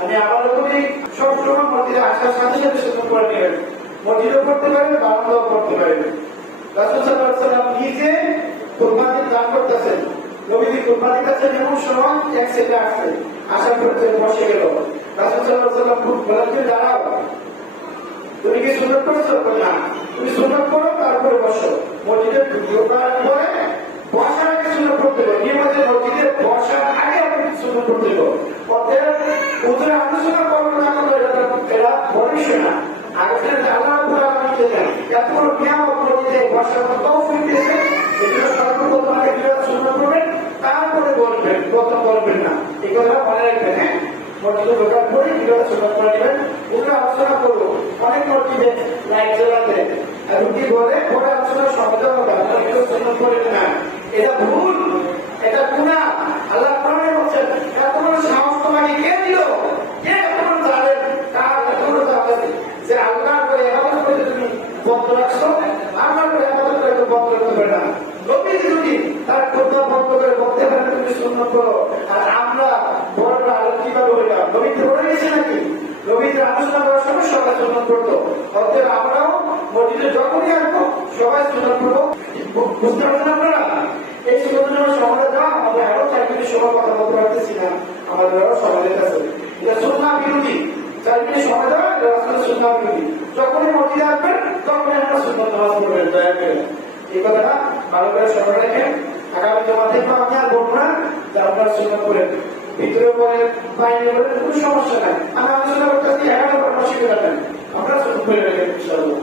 আমি আবারও বলি, সবসময় মসজিদে আসার সাথে সাথে সুন্নত করে নেবেন। মসজিদও করতে পারেন, বারান্দাও করতে পারেন। রাসূল সাল্লাল্লাহু আলাইহি ওয়াসাল্লাম নিজে কুরবানি দান করতেছেন। নবীজি কুরবানি দিতেছেন, এমন সময় এক ছেলে আসছে, আসার পর বসে গেল। রাসূল সাল্লাল্লাহু আলাইহি ওয়াসাল্লাম বললেন, দাঁড়াও, তুমি কি সুন্নত করছো? না, তুমি সুন্নত করো, তারপরে বসো। মসজিদে ঢোকার পরে বসার আগে সুন্নত করতে হবে। নিয়মিত মসজিদে বসার আগে আপনি সুন্নত করতে হবে। অতএব ওদের আলোচনা করবো না করলে এরা বলিস না। আগে থেকে আল্লাহ রাব্বুল আলামিন দেন এত বড় নিয়ামত মসজিদে বসার মতো তৌফিক দিয়েছেন। এগুলো সর্বপ্রথম আগে বিরাট সুন্নত করবেন, তারপরে বলবেন, প্রথম বলবেন না। এই কথা মনে রাখবেন। হ্যাঁ, মসজিদে ঢোকার পরে বিরাট সুন্নত করে নেবেন। ওগুলো আলোচনা করবো। অনেক মসজিদে লাইট জ্বালাতে রুটি বলে পরে আলোচনা সমাধান হবে। আপনারা কেউ সুন্নত করেন না, এটা ভুল, এটা গুনাহ। আল্লাহ কোরআনে বলছেন, এত বড় সাহস তোমাকে কে দিল? কে এত বড় জালেম? কার এত বড় জালেম যে আল্লাহর করে ইবাদত করতে তুমি বন্ধ রাখছো? আল্লাহর করে ইবাদত করে তো বন্ধ রাখতে পারে না। নবী যদি তার খুতবা বন্ধ করে বলতে পারেন তুমি সুন্নত করো, আর আমরা বড়রা আলো কিভাবে হইলাম? নবী তো বলে গেছে নাকি? নবীদের আলোচনা করার সময় সবাই সুন্নত করতো। অতএব আমরাও মসজিদে যখনই আসবো সবাই সুন্নত করবো। বুঝতে পারছেন আপনারা? এই সুন্নতের জন্য সমাজে দেওয়া আমাদের আরো 4 মিনিট সময় কথা বলতে পারতেছি না, আমাদের আরো সমাজের কাছে এটা সুন্নাহ বিরোধী। 4 মিনিট সময় দেওয়া এটা আসলে সুন্নাহ বিরোধী। যখনই মসজিদে আসবেন তখনই আপনারা সুন্নত নামাজ পড়বেন, দয়া করে এই কথাটা ভালো করে স্মরণ রাখেন। আগামী জমা থেকে আমি আর বলবো না যে আপনারা সুন্নত করেন, ভিতরে পরে বাইরে পরে কোনো সমস্যা নাই। আমি আলোচনা করতেছি, 11 বার অসুবিধা নেই, আপনারা সুন্নত করে রাখেন ইনশাআল্লাহ।